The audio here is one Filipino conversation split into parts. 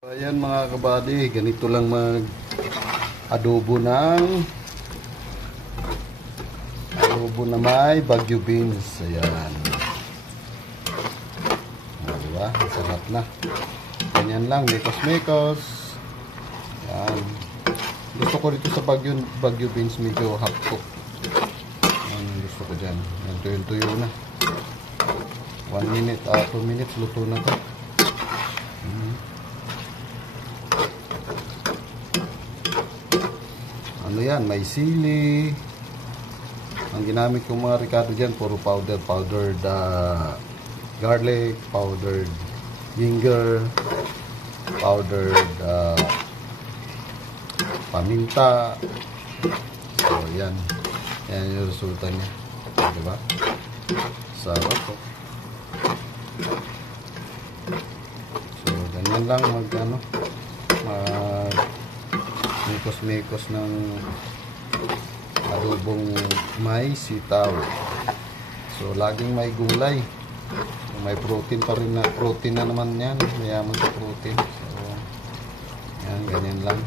Ayan mga kabady, ganito lang mag adobo na may Baguio beans. Ayan. Diba? Masarap na. Ganyan lang, mekos-mekos. Ayan. Gusto ko dito sa Baguio beans medyo half cook. Ayan, gusto ko dyan. Ayan, tuyo-tuyo na. 1 minute, 2 minutes, luto na to. Ano yan, may sili. Ang ginamit kong mga Ricardo dyan, puro powdered garlic, powdered ginger, powdered paminta. So yan, yan yung resulta niya, diba? Sarap po. So ganyan lang mag mekos-mekos ng adobong may sitaw. So laging may gulay. May protein pa rin na. Protein na naman yan. Mayaman sa protein. So yan, ganyan lang.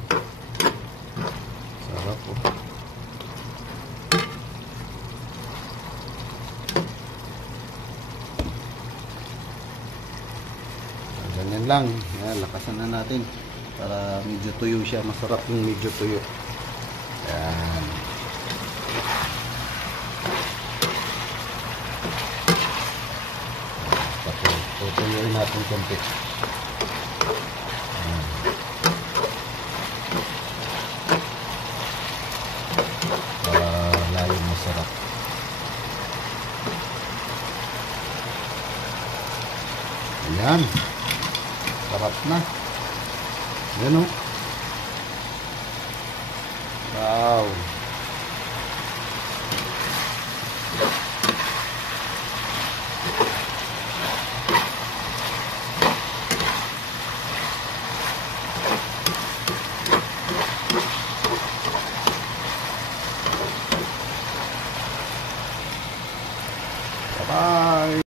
Sarap po. So, ganyan lang. Yan, lakasan na natin. Para medyo tuyo siya. Masarap yung medyo tuyo. Yan. Tapos tutuyuin natin konti. Yan. Para lalong masarap. Ayan. Sarap na. Yan o. Wow.